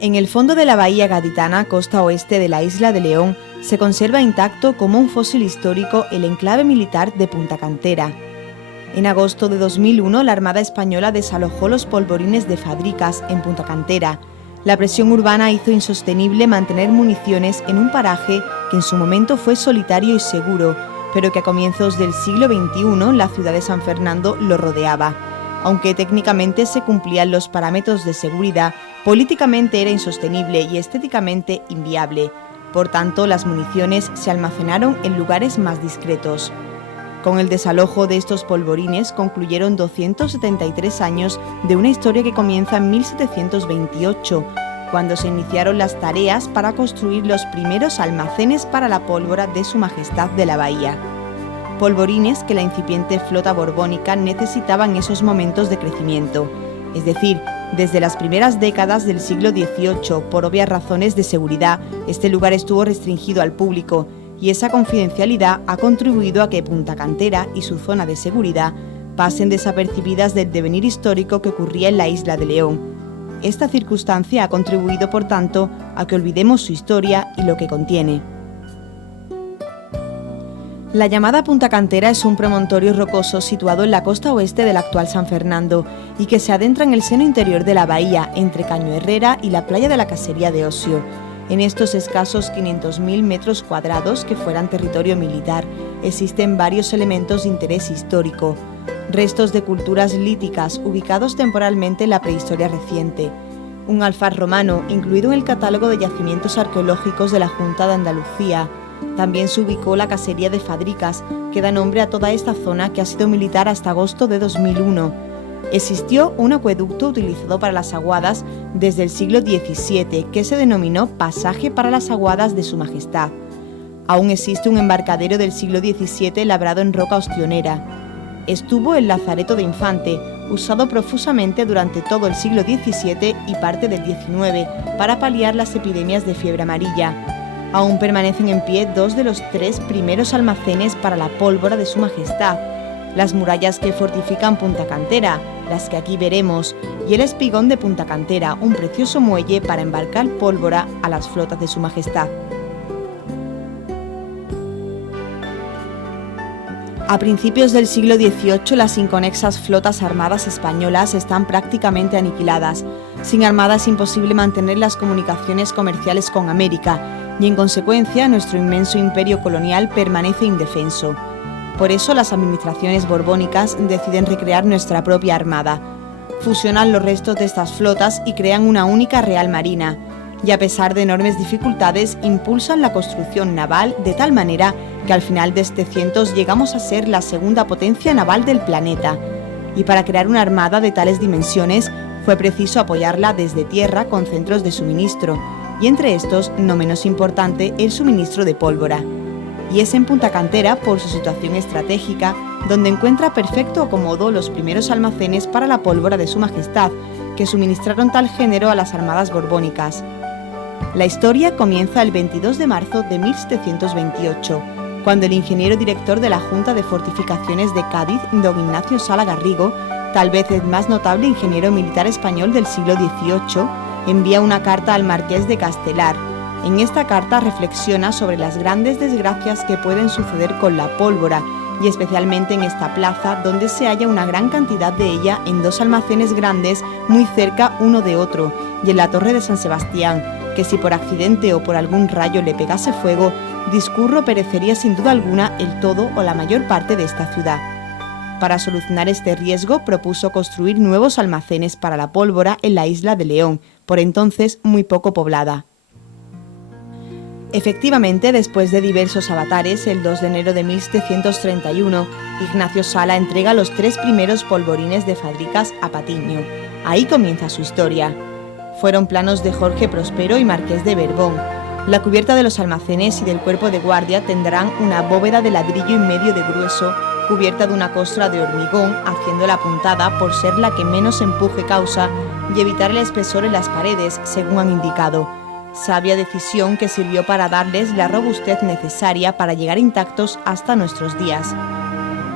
En el fondo de la bahía gaditana, costa oeste de la isla de León, se conserva intacto como un fósil histórico el enclave militar de Punta Cantera. En agosto de 2001, la Armada Española desalojó los polvorines de Fadricas en Punta Cantera. La presión urbana hizo insostenible mantener municiones en un paraje que en su momento fue solitario y seguro, pero que a comienzos del siglo XXI la ciudad de San Fernando lo rodeaba. Aunque técnicamente se cumplían los parámetros de seguridad, políticamente era insostenible y estéticamente inviable. Por tanto, las municiones se almacenaron en lugares más discretos. Con el desalojo de estos polvorines concluyeron 273 años de una historia que comienza en 1728, cuando se iniciaron las tareas para construir los primeros almacenes para la pólvora de Su Majestad de la Bahía. Polvorines que la incipiente flota borbónica necesitaba en esos momentos de crecimiento, es decir, desde las primeras décadas del siglo XVIII, por obvias razones de seguridad, este lugar estuvo restringido al público y esa confidencialidad ha contribuido a que Punta Cantera y su zona de seguridad pasen desapercibidas del devenir histórico que ocurría en la isla de León. Esta circunstancia ha contribuido, por tanto, a que olvidemos su historia y lo que contiene. La llamada Punta Cantera es un promontorio rocoso situado en la costa oeste del actual San Fernando y que se adentra en el seno interior de la bahía, entre Caño Herrera y la playa de la Casería de Ocio. En estos escasos 500.000 metros cuadrados que fueran territorio militar, existen varios elementos de interés histórico. Restos de culturas líticas ubicados temporalmente en la prehistoria reciente. Un alfar romano incluido en el catálogo de yacimientos arqueológicos de la Junta de Andalucía. También se ubicó la casería de Fadricas, que da nombre a toda esta zona que ha sido militar hasta agosto de 2001. Existió un acueducto utilizado para las aguadas desde el siglo XVII, que se denominó Pasaje para las Aguadas de Su Majestad. Aún existe un embarcadero del siglo XVII labrado en roca ostionera. Estuvo el Lazareto de Infante, usado profusamente durante todo el siglo XVII y parte del XIX para paliar las epidemias de fiebre amarilla. Aún permanecen en pie dos de los tres primeros almacenes para la pólvora de Su Majestad, las murallas que fortifican Punta Cantera, las que aquí veremos, y el espigón de Punta Cantera, un precioso muelle para embarcar pólvora a las flotas de Su Majestad. A principios del siglo XVIII, las inconexas flotas armadas españolas están prácticamente aniquiladas. Sin armada es imposible mantener las comunicaciones comerciales con América, y en consecuencia nuestro inmenso imperio colonial permanece indefenso. Por eso las administraciones borbónicas deciden recrear nuestra propia armada. Fusionan los restos de estas flotas y crean una única Real Marina, y a pesar de enormes dificultades impulsan la construcción naval de tal manera que al final de este ciento llegamos a ser la segunda potencia naval del planeta. Y para crear una armada de tales dimensiones fue preciso apoyarla desde tierra con centros de suministro, y entre estos, no menos importante, el suministro de pólvora. Y es en Punta Cantera, por su situación estratégica, donde encuentra perfecto acomodo los primeros almacenes para la pólvora de Su Majestad, que suministraron tal género a las armadas borbónicas. La historia comienza el 22 de marzo de 1728, cuando el ingeniero director de la Junta de Fortificaciones de Cádiz, don Ignacio Sala Garrigo, tal vez el más notable ingeniero militar español del siglo XVIII, envía una carta al marqués de Castelar. En esta carta reflexiona sobre las grandes desgracias que pueden suceder con la pólvora, y especialmente en esta plaza, donde se halla una gran cantidad de ella en dos almacenes grandes muy cerca uno de otro, y en la torre de San Sebastián, que si por accidente o por algún rayo le pegase fuego, discurro perecería sin duda alguna el todo o la mayor parte de esta ciudad. Para solucionar este riesgo, propuso construir nuevos almacenes para la pólvora en la isla de León, por entonces muy poco poblada. Efectivamente, después de diversos avatares, el 2 de enero de 1731, Ignacio Sala entrega los tres primeros polvorines de Fadricas a Patiño. Ahí comienza su historia. Fueron planos de Jorge Prospero y Marqués de Berbón. La cubierta de los almacenes y del cuerpo de guardia tendrán una bóveda de ladrillo y medio de grueso, cubierta de una costra de hormigón, haciéndola puntada por ser la que menos empuje causa y evitar el espesor en las paredes, según han indicado. Sabia decisión que sirvió para darles la robustez necesaria para llegar intactos hasta nuestros días.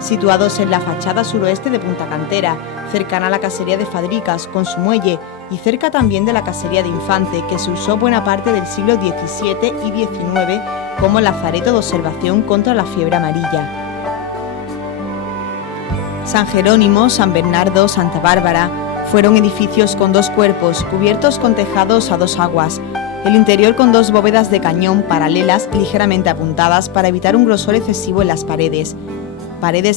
situados en la fachada suroeste de Punta Cantera, cercana a la casería de Fadricas con su muelle y cerca también de la casería de Infante, que se usó buena parte del siglo XVII y XIX como lazareto de observación contra la fiebre amarilla. San Jerónimo, San Bernardo, Santa Bárbara fueron edificios con dos cuerpos, cubiertos con tejados a dos aguas, el interior con dos bóvedas de cañón paralelas ligeramente apuntadas para evitar un grosor excesivo en las paredes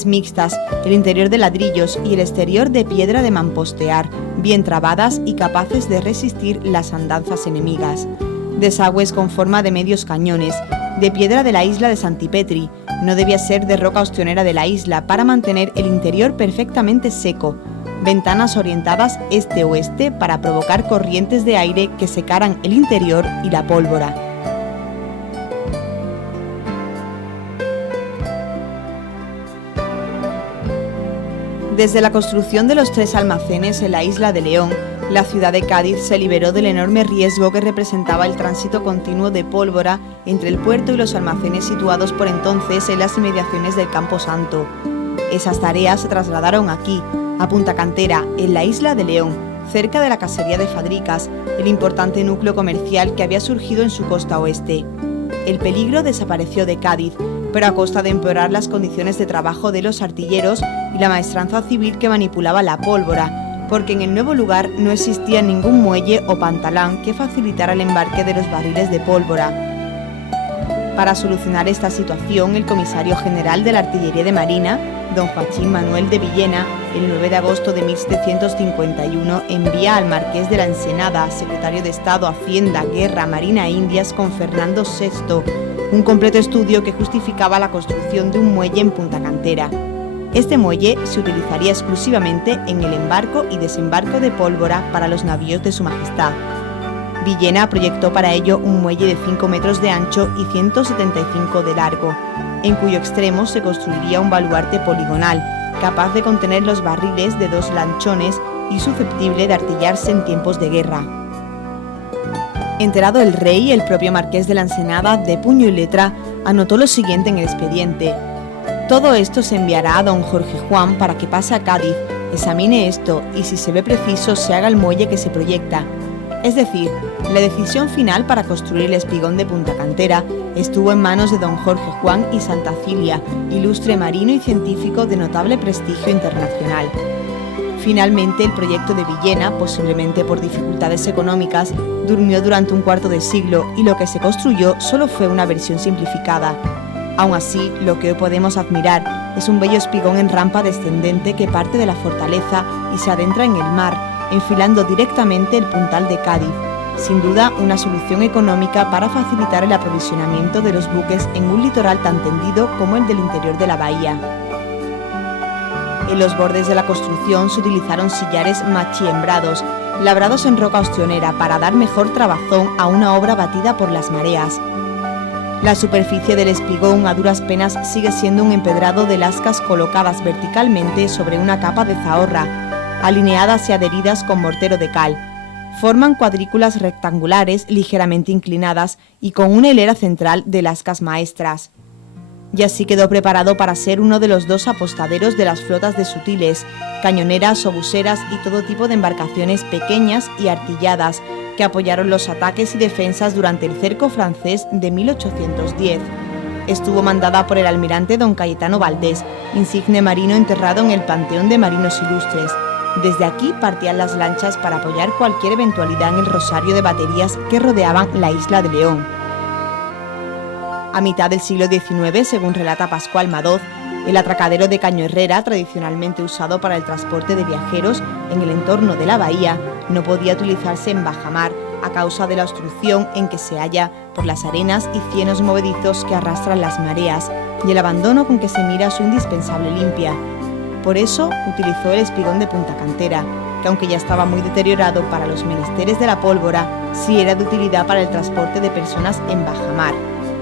mixtas, el interior de ladrillos y el exterior de piedra de mampostear, bien trabadas y capaces de resistir las andanzas enemigas. Desagües con forma de medios cañones, de piedra de la isla de Santipetri, no debía ser de roca ostionera de la isla para mantener el interior perfectamente seco. Ventanas orientadas este-oeste para provocar corrientes de aire que secaran el interior y la pólvora. Desde la construcción de los 3 almacenes en la isla de León, la ciudad de Cádiz se liberó del enorme riesgo que representaba el tránsito continuo de pólvora entre el puerto y los almacenes situados por entonces en las inmediaciones del Campo Santo. Esas tareas se trasladaron aquí, a Punta Cantera, en la isla de León, cerca de la casería de Fadricas, el importante núcleo comercial que había surgido en su costa oeste. El peligro desapareció de Cádiz, pero a costa de empeorar las condiciones de trabajo de los artilleros y la maestranza civil que manipulaba la pólvora, porque en el nuevo lugar no existía ningún muelle o pantalán que facilitara el embarque de los barriles de pólvora. Para solucionar esta situación, el comisario general de la Artillería de Marina, don Joaquín Manuel de Villena, el 9 de agosto de 1751 envía al marqués de la Ensenada, secretario de Estado, Hacienda, Guerra, Marina e Indias con Fernando VI, un completo estudio que justificaba la construcción de un muelle en Punta Cantera. Este muelle se utilizaría exclusivamente en el embarco y desembarco de pólvora para los navíos de Su Majestad. Villena proyectó para ello un muelle de 5 metros de ancho y 175 de largo, en cuyo extremo se construiría un baluarte poligonal, capaz de contener los barriles de 2 lanchones y susceptible de artillarse en tiempos de guerra. Enterado el rey, el propio marqués de la Ensenada, de puño y letra, anotó lo siguiente en el expediente: todo esto se enviará a don Jorge Juan para que pase a Cádiz, examine esto y si se ve preciso se haga el muelle que se proyecta. Es decir, la decisión final para construir el espigón de Punta Cantera estuvo en manos de don Jorge Juan y Santa Cilia, ilustre marino y científico de notable prestigio internacional. Finalmente, el proyecto de Villena, posiblemente por dificultades económicas, durmió durante un cuarto de siglo y lo que se construyó solo fue una versión simplificada. Aún así, lo que hoy podemos admirar es un bello espigón en rampa descendente que parte de la fortaleza y se adentra en el mar, enfilando directamente el puntal de Cádiz. Sin duda, una solución económica para facilitar el aprovisionamiento de los buques en un litoral tan tendido como el del interior de la bahía. En los bordes de la construcción se utilizaron sillares machiembrados, labrados en roca ostionera para dar mejor trabazón a una obra batida por las mareas. La superficie del espigón a duras penas sigue siendo un empedrado de lascas colocadas verticalmente sobre una capa de zahorra, alineadas y adheridas con mortero de cal. Forman cuadrículas rectangulares ligeramente inclinadas y con una hilera central de lascas maestras. Y así quedó preparado para ser uno de los 2 apostaderos de las flotas de sutiles, cañoneras, obuseras y todo tipo de embarcaciones pequeñas y artilladas que apoyaron los ataques y defensas durante el cerco francés de 1810. Estuvo mandada por el almirante don Cayetano Valdés, insigne marino enterrado en el Panteón de Marinos Ilustres. Desde aquí partían las lanchas para apoyar cualquier eventualidad en el rosario de baterías que rodeaban la isla de León. A mitad del siglo XIX, según relata Pascual Madoz, el atracadero de Caño Herrera, tradicionalmente usado para el transporte de viajeros en el entorno de la bahía, no podía utilizarse en bajamar a causa de la obstrucción en que se halla por las arenas y cienos movedizos que arrastran las mareas y el abandono con que se mira su indispensable limpia. Por eso utilizó el espigón de Punta Cantera, que aunque ya estaba muy deteriorado para los menesteres de la pólvora, sí era de utilidad para el transporte de personas en bajamar,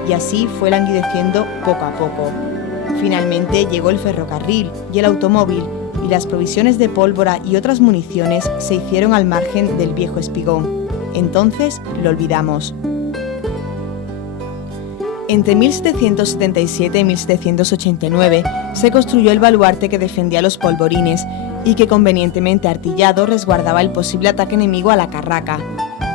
y así fue languideciendo poco a poco. Finalmente llegó el ferrocarril y el automóvil, y las provisiones de pólvora y otras municiones se hicieron al margen del viejo espigón. Entonces lo olvidamos. Entre 1777 y 1789 se construyó el baluarte que defendía los polvorines y que, convenientemente artillado, resguardaba el posible ataque enemigo a la carraca.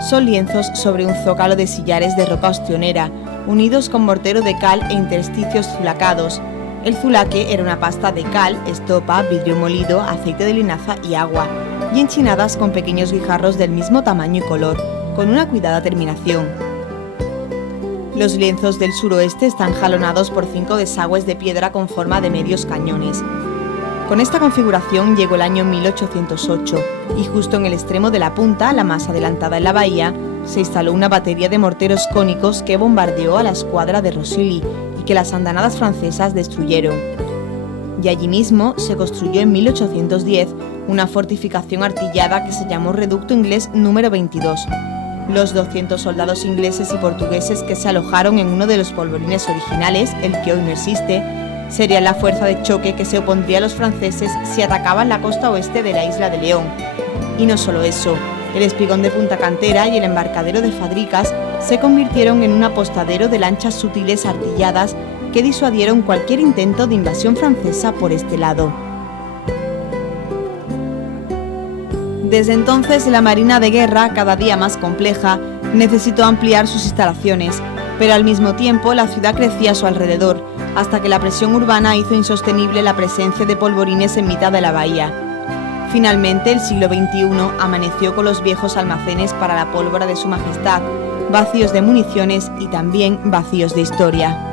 Son lienzos sobre un zócalo de sillares de roca ostionera, unidos con mortero de cal e intersticios zulacados. El zulaque era una pasta de cal, estopa, vidrio molido, aceite de linaza y agua, y enchinadas con pequeños guijarros del mismo tamaño y color, con una cuidada terminación. Los lienzos del suroeste están jalonados por 5 desagües de piedra con forma de medios cañones. Con esta configuración llegó el año 1808 y justo en el extremo de la punta, la más adelantada en la bahía, se instaló una batería de morteros cónicos que bombardeó a la escuadra de Rosilly y que las andanadas francesas destruyeron. Y allí mismo se construyó en 1810 una fortificación artillada que se llamó Reducto Inglés número 22. Los 200 soldados ingleses y portugueses que se alojaron en uno de los polvorines originales, el que hoy no existe, serían la fuerza de choque que se opondría a los franceses si atacaban la costa oeste de la isla de León. Y no solo eso, el espigón de Punta Cantera y el embarcadero de Fadricas se convirtieron en un apostadero de lanchas sutiles artilladas que disuadieron cualquier intento de invasión francesa por este lado. Desde entonces, la Marina de Guerra, cada día más compleja, necesitó ampliar sus instalaciones, pero al mismo tiempo la ciudad crecía a su alrededor, hasta que la presión urbana hizo insostenible la presencia de polvorines en mitad de la bahía. Finalmente, el siglo XXI amaneció con los viejos almacenes para la pólvora de Su Majestad, vacíos de municiones y también vacíos de historia.